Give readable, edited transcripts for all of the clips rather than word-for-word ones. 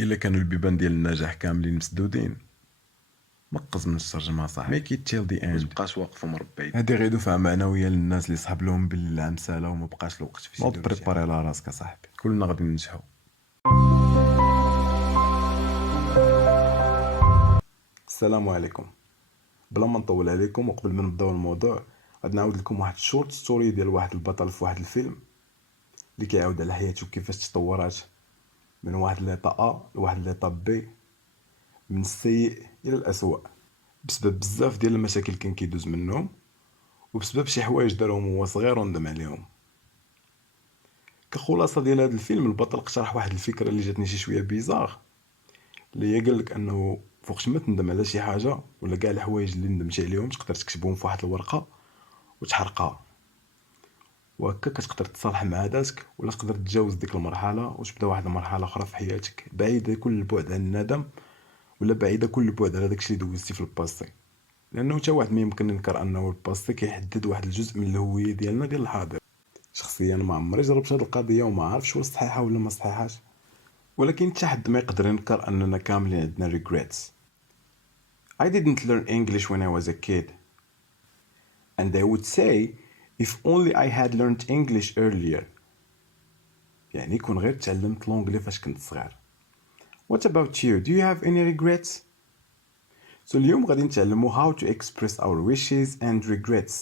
الا كانوا البيبان ديال النجاح كاملين مسدودين، نقز من الترجمه صاحبي، ميك ات تيل ذا اند، مابقاش واقف ومربع. هادي غير دفعه معنويه للناس اللي صحاب لهم بالعام سالا وما بقاش الوقت فاش يديروا بريباري على راسك صاحبي، كلنا غادي ننجحوا. السلام عليكم. بلا ما نطول عليكم وقبل ما نبداو الموضوع غادي نعاود لكم واحد الشورت ستوري ديال واحد البطل في واحد الفيلم اللي كيعاود على حياته كيفاش تطورات من واحد ليطا ا لواحد ليطا بي، من السيء الى الاسوء، بسبب بزاف ديال المشاكل كان كيدوز منهم وبسبب شي حوايج دارهم هو صغير وندم عليهم. كخلاصه ديال هذا الفيلم، البطل اقترح واحد الفكره اللي جاتني شي شويه بيزار، اللي هي قال لك انه فوقش ما تندم على شي حاجه ولا كاع الحوايج اللي ندمتي عليهم تقدر تكتبهم في واحد الورقه وتحرقها، وهكا كتقدر تصالح مع ذاتك ولا تقدر تتجاوز ديك المرحله وتبدا واحد المرحله اخرى في حياتك بعيده كل البعد عن الندم ولا بعيده كل البعد على داكشي اللي دوزتي في الباسي، لانه حتى واحد ما يمكن ينكر انه الباسي كيحدد واحد الجزء من الهويه ديالنا ديال الحاضر. شخصيا ما عمري جربت هذه القضيه وما عارفش واش صحيحه ولا ما صحيحاش، ولكن حتى حد ما يقدر ينكر اننا كاملين عندنا regrets. I didn't learn English when I was a kid, and I would say if only I had learned English earlier. يعني كون غير تعلمت لونجلي فاش كنت صغير. What about you? Do you have any regrets? So اليوم غادي نتعلموا how to express our wishes and regrets،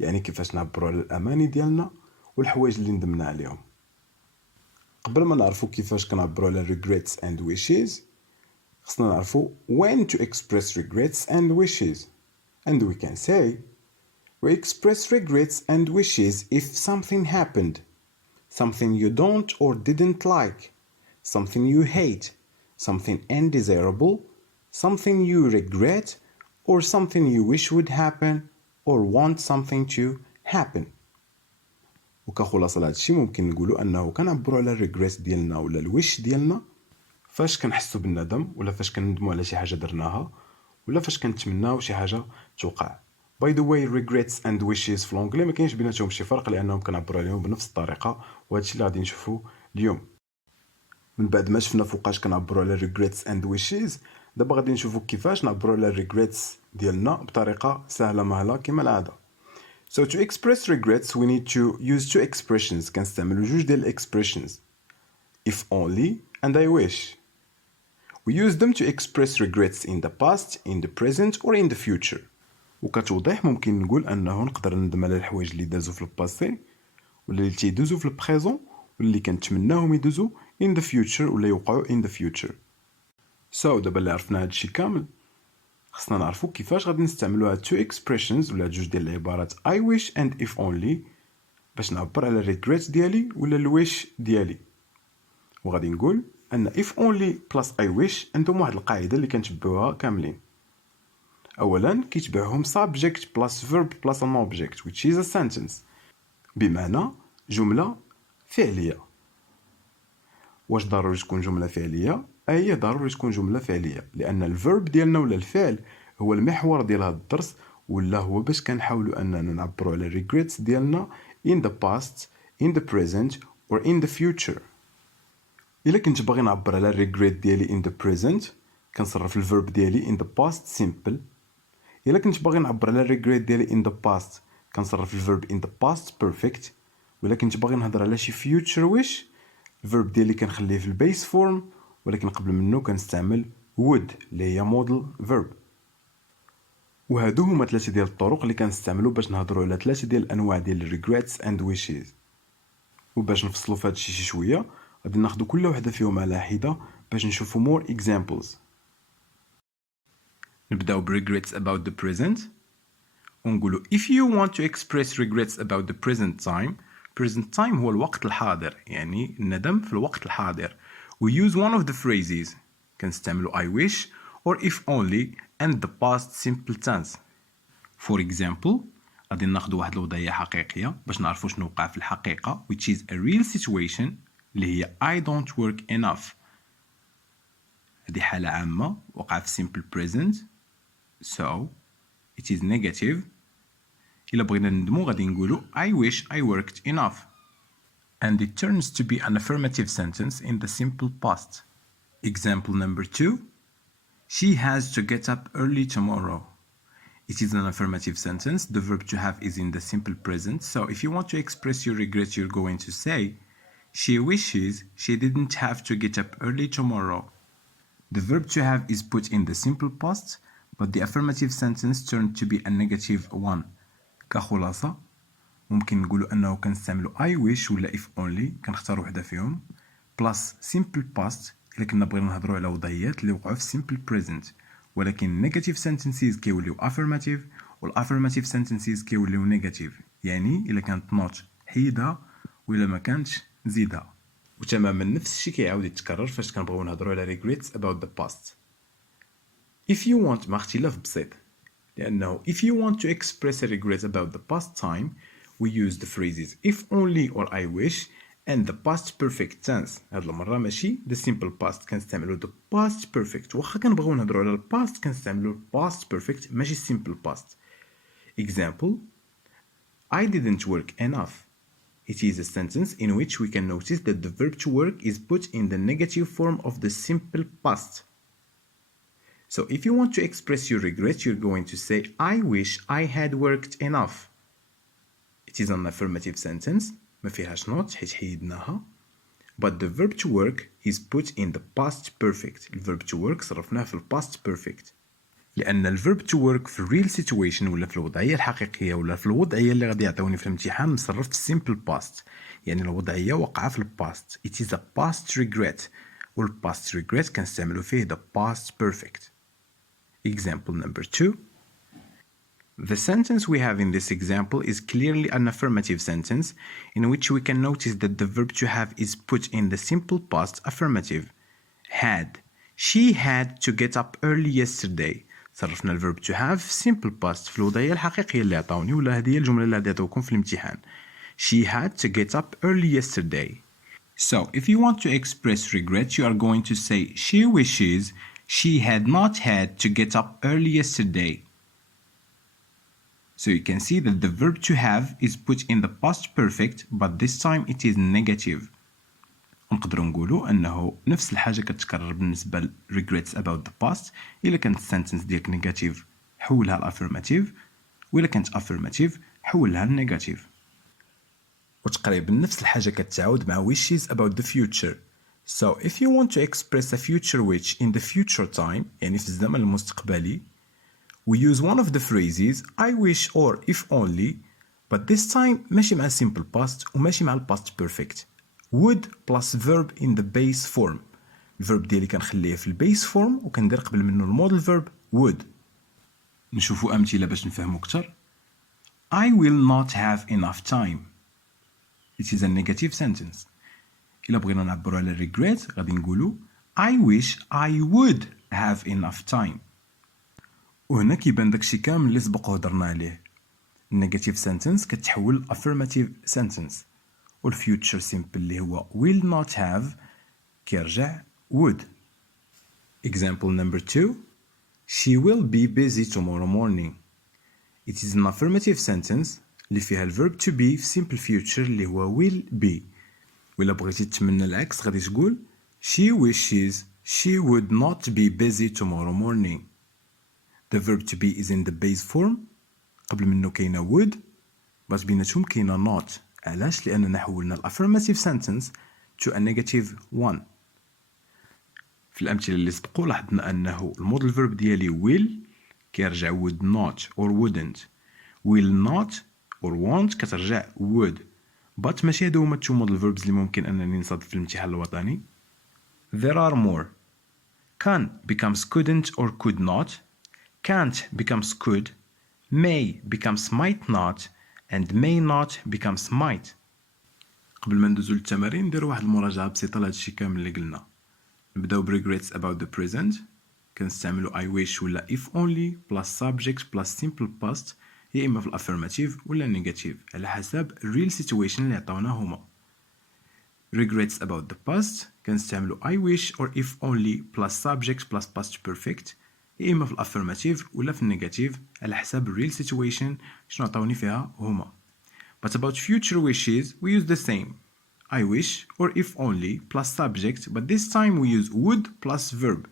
يعني كيفاش نعبروا على الاماني ديالنا والحوايج اللي ندمنا عليهم. قبل ما نعرفوا كيفاش كنعبروا على regrets and wishes، خصنا نعرفوا when to express regrets and wishes. And we can say we express regrets and wishes if something happened, something you don't or didn't like, something you hate, something undesirable, something you regret, or something you wish would happen or want something to happen. وكخلاصة لهذا الشيء ممكن نقولوا انه كنعبروا على الريغريت ديالنا ولا الويش ديالنا فاش كنحسوا بالندم ولا فاش كندموا على شي حاجه درناها ولا فاش كنتمناو شي حاجه توقع. باي ذا واي regrets and wishes في لونجلي ما كاينش بيناتهم شي فرق، لانهم كنعبروا عليهم بنفس الطريقه، وهذا الشيء اللي غادي نشوفوا اليوم. من بعد ما شفنا فوقاش كنعبروا على regrets and wishes، دابا غادي نشوفوا كيفاش نعبروا على regrets ديالنا بطريقه سهله مهله كما العاده. So to express regrets we need to use two expressions. كنستعملوا جوج ديال expressions، if only and I wish. We use them to express regrets in the past, in the present or in the future. وكتوضيح ممكن نقول انه نقدر ندم على الحوايج اللي دازو في الباسي ولا اللي تيدوزو في البريزون ولا اللي كنتمناهم يدوزو in the future ولا يوقعوا in the future. So دابا اللي عرفنا هادشي كامل، خصنا نعرفوا كيفاش غادي نستعملوا هاد two expressions ولا جوج ديال العبارات I wish and if only باش نعبر على الريغريت ديالي ولا الويش ديالي. وغادي نقول ان if only plus I wish عندهم واحد القاعده اللي كنتبعوها كاملين. اولا كيتبعهم subject plus verb plus an object which is a sentence، بمعنى جمله فعليه. واش ضروري تكون جمله فعليه؟ هي ضروري تكون جمله فعليه، لان الفيرب ديالنا ولا الفعل هو المحور ديال هذا الدرس، ولا هو باش كنحاولوا اننا نعبروا على regrets ديالنا in the past, in the present or in the future. الا كنت باغي نعبر على الريغريت ديالي in the present كنصرف الفيرب ديالي in the past simple. الا كنت باغي نعبر على الريغريت ديالي in the past كنصرف الفيرب in the past perfect. ولا كنت باغي نهضر على شي future wish الفيرب ديالي كنخليه في البيس فورم، ولكن قبل منه كنستعمل would اللي هي model verb. وهادو هما ثلاثه ديال الطرق اللي كنستعملوا باش نهضروا على ثلاثه ديال الانواع ديال الريغريتس and wishes. وباش نفصلوا في هادشي شي شويه غادي ناخذ كل وحده فيهم على حده باش نشوفوا more examples. نبداو regrets about the present ونقولوا if you want to express regrets about the present time هو الوقت الحاضر، يعني الندم في الوقت الحاضر. we use one of the phrases كنستعملوا I wish or if only and the past simple tense. for example غادي ناخذ واحد الوضعيه حقيقيه باش نعرفوا شنو وقع في الحقيقه which is a real situation اللي هي I don't work enough. هذه حالة عامة وقع في simple present so it is negative. إلا بغينا ندمو غادي نقولوا I wish I worked enough and it turns to be an affirmative sentence in the simple past. Example number 2. She has to get up early tomorrow. It is an affirmative sentence. The verb to have is in the simple present. So if you want to express your regret, you're going to say, she wishes she didn't have to get up early tomorrow. The verb to have is put in the simple past, but the affirmative sentence turned to be a negative one. كخلاصة ممكن نقولوا أنه كنستعملوا I wish ولا if only كنختار وحدة فيهم plus simple past إلا كنا بغينا نهضروا على وضعيات اللي وقعوا في simple present، ولكن negative sentences كيوليو affirmative والaffirmative sentences كيوليو negative، يعني إلا كانت not حيدها وإلا ما كانتش زيدها. وتماما نفس الشيء كيعاود يتكرر فاش كنبغيو نهضروا على regrets about the past. If you want مع اختلاف بسيط، لأنه if you want to express a regret about the past time we use the phrases if only or I wish and the past perfect tense. هاد المرة ماشي the simple past كنستعملو the past perfect، واخا كنبغيو نهضروا على past كنستعملو past perfect ماشي simple past. Example: I didn't work enough. It is a sentence in which we can notice that the verb to work is put in the negative form of the simple past. So if you want to express your regret, you're going to say, I wish I had worked enough. It is an affirmative sentence, ما فيهاش not حيت حيدناها. But the verb to work is put in the past perfect. The verb to work صرفناه في past perfect. لأن ال verb to work في real situation ولا في الوضعية الحقيقية ولا في الوضعية اللي غادي يعطوني في الامتحان مصرف في simple past، يعني الوضعية وقع في past. It is a past regret، وال past regret كنستعملو فيه the past perfect. Example number 2. The sentence we have in this example is clearly an affirmative sentence in which we can notice that the verb to have is put in the simple past affirmative. Had. She had to get up early yesterday. صرفنا الverb to have simple past في الوضعية الحقيقية اللي عطاوني ولا هذه هي الجملة اللي غادي يعطوكم في الامتحان. She had to get up early yesterday. So if you want to express regret you are going to say she wishes she had not had to get up early yesterday. So you can see that the verb to have is put in the past perfect but this time it is negative. نقدروا نقولوا أنه نفس الحاجة كتكرر بالنسبة ل regrets about the past. إلا كانت sentence ديالك negative حولها ل affirmative، وإلا كانت affirmative حولها ل negative. وتقريبا نفس الحاجة كتعاود مع wishes about the future. So if you want to express a future wish in the future time يعني في الزمن المستقبلي we use one of the phrases I wish or if only but this time ماشي مع simple past وماشي مع past perfect. would plus verb in the base form. الverb ديالي كنخليه في البيس فورم وكندير قبل منه المودل verb would. نشوفوا أمثلة باش نفهموا أكثر. I will not have enough time. It is a negative sentence. إلا بغينا نعبروا على regret غادي نقولوا I wish I would have enough time. وهنا كيبان داكشي كامل اللي سبق وهضرنا عليه. negative sentence كتحول affirmative sentence والfuture simple اللي هو will not have كيرجع would. Example number 2. She will be busy tomorrow morning. It is an affirmative sentence اللي فيها الverb to be في simple future اللي هو will be. وإلا بغيتي تتمنى العكس غادي تقول she wishes she would not be busy tomorrow morning. The verb to be is in the base form قبل منه كاينه would بس بيناتهم كاينه not. علاش؟ لأننا حولنا affirmative sentence to a negative one. في الأمثلة اللي سبقوا لاحظنا أنه المودل verb ديالي will كيرجع would not or wouldn't. will not or won't كترجع would. but ماشي هادو هما two model verbs اللي ممكن أنني نصادف في الامتحان الوطني. There are more. Can becomes couldn't or could not. Can't becomes could. May becomes might not. and may not becomes might. قبل ما ندوزو للتمارين نديرو واحد المراجعة بسيطة لهاد الشي كامل اللي قلنا. نبداو regrets about the present كنستعملو I wish ولا if only plus subject plus simple past يا إما في الأفيرماتيف ولا negative على حسب real situation اللي عطاونا هما. regrets about the past كنستعملو I wish or if only plus subject plus past perfect يا إما في الأفيرماتيف ولا في النيجاتيف على حسب real situation شنو عطاوني فيها هما. But about future wishes we use the same I wish or if only plus subject, but this time we use would plus verb,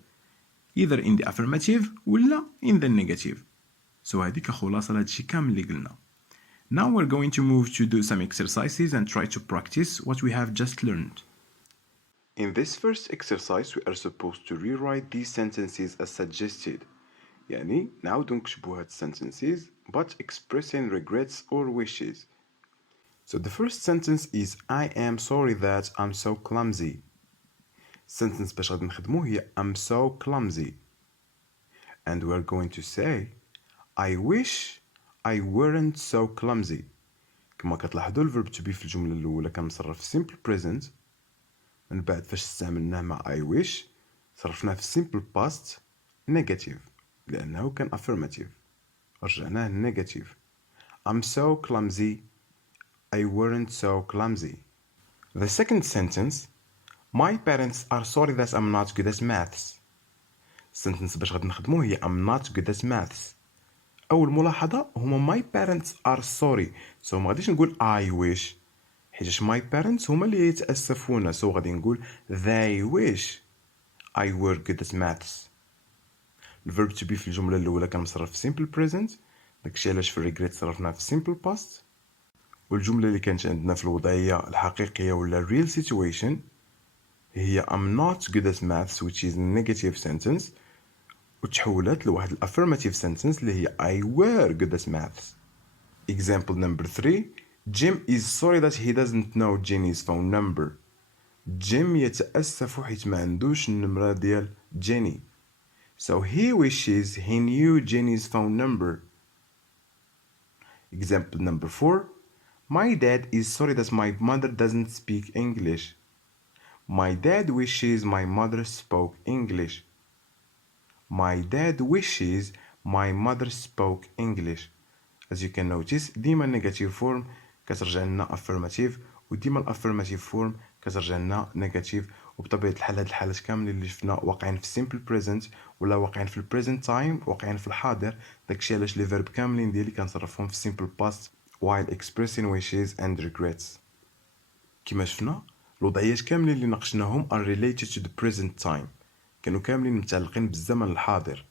either in the affirmative ولا in the negative. So هذيك خلاصة لهادشي كامل اللي قلنا. Now we're going to move to do some exercises and try to practice what we have just learned. In this first exercise we are supposed to rewrite these sentences as suggested. يعني نعاودو نكتبو هاد sentences but expressing regrets or wishes. So the first sentence is I am sorry that I'm so clumsy. Sentence باش غادي نخدمو هي I'm so clumsy. And we're going to say I wish I weren't so clumsy. كما كتلاحظوا الفيرب to be في الجملة الأولى كان مصرف في simple present، من بعد فاش استعملناه مع I wish صرفناه في simple past negative لأنه كان affirmative، رجعناه negative. I'm so clumsy. I weren't so clumsy. The second sentence My parents are sorry that I'm not good at maths. sentence باش غادي نخدمو هي I'm not good at maths. أول ملاحظة هما my parents are sorry. So ما غاديش نقول I wish حيتاش my parents هما اللي يتأسفون. So غادي نقول they wish I were good at maths. الverb to be في الجملة الأولى كان مصرف في simple present، داكشي علاش في regret صرفناه في simple past. والجملة اللي كانت عندنا في الوضعية الحقيقية ولا real situation هي I'm not good at maths which is negative sentence، وتحولت لواحد affirmative sentence اللي هي I were good at maths. Example number 3 Jim is sorry that he doesn't know Jenny's phone number. Jim يتأسف حيت ما عندوش النمرة ديال Jenny. So he wishes he knew Jenny's phone number. Example number 4 My dad is sorry that my mother doesn't speak English. My dad wishes my mother spoke English. My dad wishes my mother spoke English. As you can notice ديما negative form كترجع لنا affirmative، وديما affirmative form كترجع لنا negative. وبطبيعة الحال هاد الحالات كاملين اللي شفنا واقعين في simple present ولا واقعين في present time، واقعين في الحاضر. داكشي علاش لي verb كاملين ديالي كنصرفهم في simple past while expressing wishes and regrets. كما شفنا الوضعيات كاملين اللي ناقشناهم are related to the present time، كانوا كاملين متعلقين بالزمن الحاضر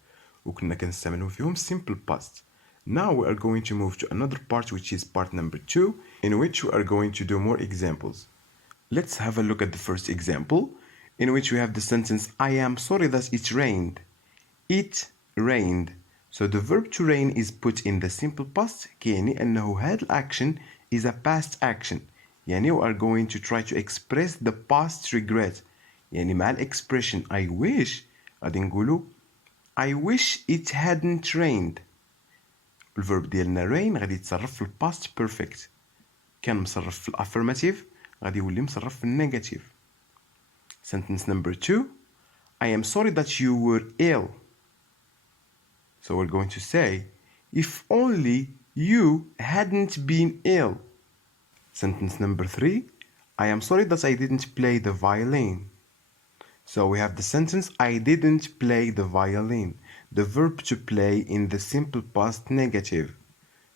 وكنا كنستعملوا فيهم simple past. Now we are going to move to another part which is part number 2 in which we are going to do more examples. Let's have a look at the first example in which we have the sentence I am sorry that it rained. It rained. So the verb to rain is put in the simple past كيعني أنه هذا الأكشن is a past action. يعني we are going to try to express the past regret. يعني مع expression I wish غادي نقولوا I wish it hadn't rained. الفيرب ديالنا rain غادي يتصرف في past perfect، كان مصرف في affirmative غادي يولي مصرف في negative. Sentence number 2 I am sorry that you were ill. So we're going to say if only you hadn't been ill. Sentence number 3 I am sorry that I didn't play the violin. So we have the sentence I didn't play the violin, the verb to play in the simple past negative.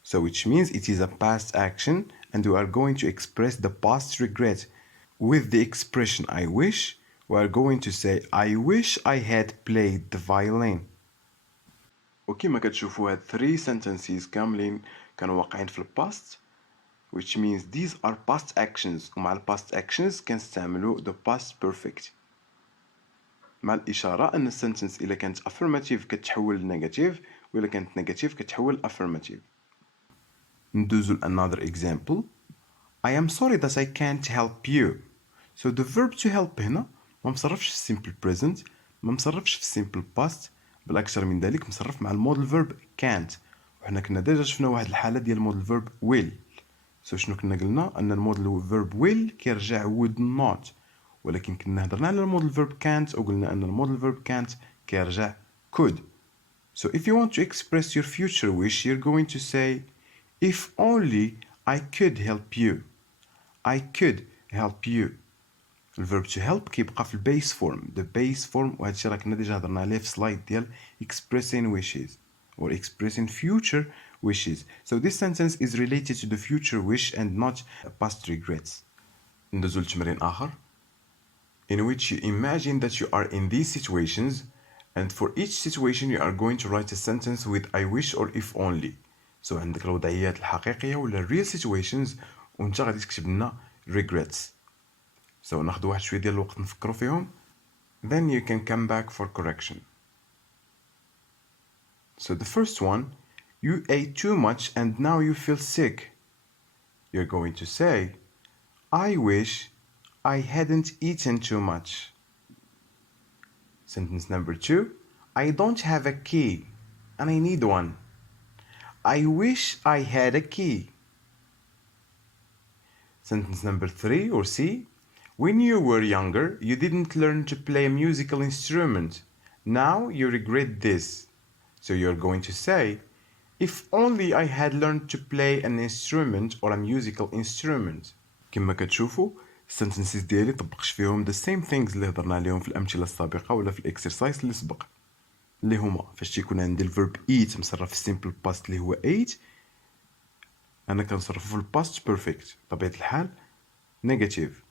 So which means it is a past action and we are going to express the past regret. With the expression I wish, we are going to say I wish I had played the violin. وكما كتشوفوا هاد 3 sentences كاملين كانوا واقعين في past, which means these are past actions ومع past actions كنستعملوا the past perfect. مع الإشارة أن السنتنس إلا كانت affirmative كتحول negative وإلا كانت negative كتحول affirmative. ندوزو another example. I am sorry that I can't help you. So the verb to help هنا ما مصرفش في simple present، ما مصرفش في simple past، بالأكثر من ذلك مصرف مع المودل verb can't. وحنا كنا ديجا شفنا واحد الحالة ديال المودل verb will. So شنو كنا قلنا أن المودل verb will كيرجع would not، ولكن كنا هضرنا على المودل verb can't وقلنا أن المودل verb can't كيرجع could. So if you want to express your future wish you're going to say if only I could help you. I could help you. الverb to help كيبقى في base form. The base form وهذا الشيء راه كنا ديجا هضرنا عليه في سلايد ديال expressing wishes or expressing future wishes. So this sentence is related to the future wish and not past regrets. ندوزو لتمرين آخر in which you imagine that you are in these situations and for each situation you are going to write a sentence with I wish or if only. So عندك الوضعيات الحقيقية ولا real situations وانت غادي تكتب لنا regrets. So ناخذ واحد شوية ديال الوقت نفكروا فيهم then you can come back for correction. So the first one, you ate too much and now you feel sick. You're going to say I wish I hadn't eaten too much. Sentence number 2, I don't have a key and I need one. I wish I had a key. Sentence number 3 or C, when you were younger, you didn't learn to play a musical instrument. Now you regret this. So you're going to say, if only I had learned to play an instrument or a musical instrument. كما كتشوفوا السنتنسز ديالي طبقش فيهم the same things اللي هضرنا عليهم في الأمثلة السابقة ولا في الإكسرسايز اللي سبق اللي هما فاش تيكون عندي الفيرب eat مصرف في السيمبل باست اللي هو ate أنا كنصرفو في الباست بيرفكت طبيعة الحال نيجاتيف.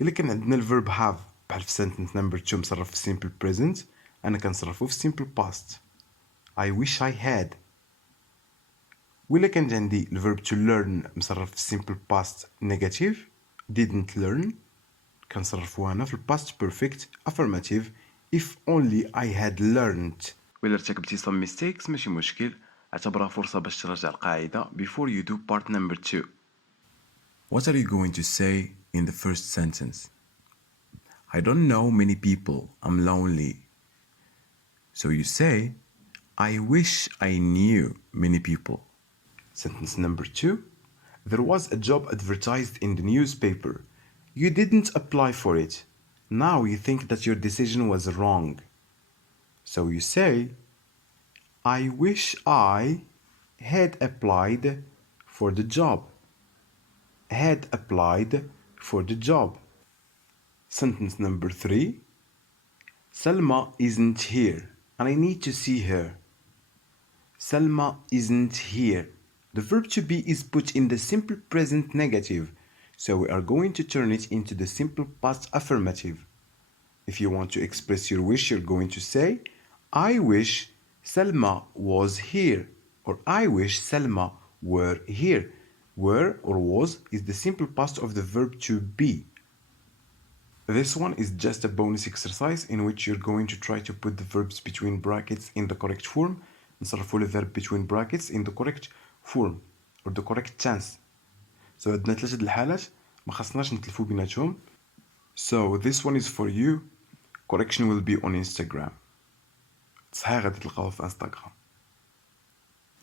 إلا كان عندنا الفيرب have بحال في sentence number 2 مصرف في السيمبل present أنا كنصرفو في السيمبل past I wish I had. وإلا كانت عندي الفيرب to learn مصرف في السيمبل past negative didn't learn كنصرفوها هنا في الباست بيرفكت affirmative if only I had learned. وإلا ارتكبتي some mistakes ماشي مشكل اعتبرها فرصة باش تراجع القاعدة before you do part number 2. What are you going to say in the first sentence? I don't know many people. I'm lonely. So you say I wish I knew many people. Sentence number 2. There was a job advertised in the newspaper. You didn't apply for it. Now you think that your decision was wrong. So you say I wish I had applied for the job. Had applied for the job. Sentence number 3. Salma isn't here and I need to see her. Salma isn't here. The verb to be is put in the simple present negative, so we are going to turn it into the simple past affirmative. If you want to express your wish, you're going to say I wish Salma was here or I wish Salma were here. Were or was is the simple past of the verb to be. This one is just a bonus exercise in which you're going to try to put the verbs between brackets in the correct form. نصرفوا الverb between brackets in the correct form or the correct tense. So عندنا 3 د الحالات ما خصناش نتلفوا بيناتهم. So this one is for you. Correction will be on Instagram. صحيح غادي تلقاوه في انستغرام.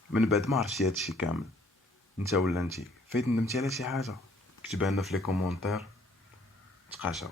من بعد ما عرفتي هادشي كامل انت ولا انتي فايت ندمتي على شي حاجه اكتبها لنا في لي كومونتير. تقاشاو.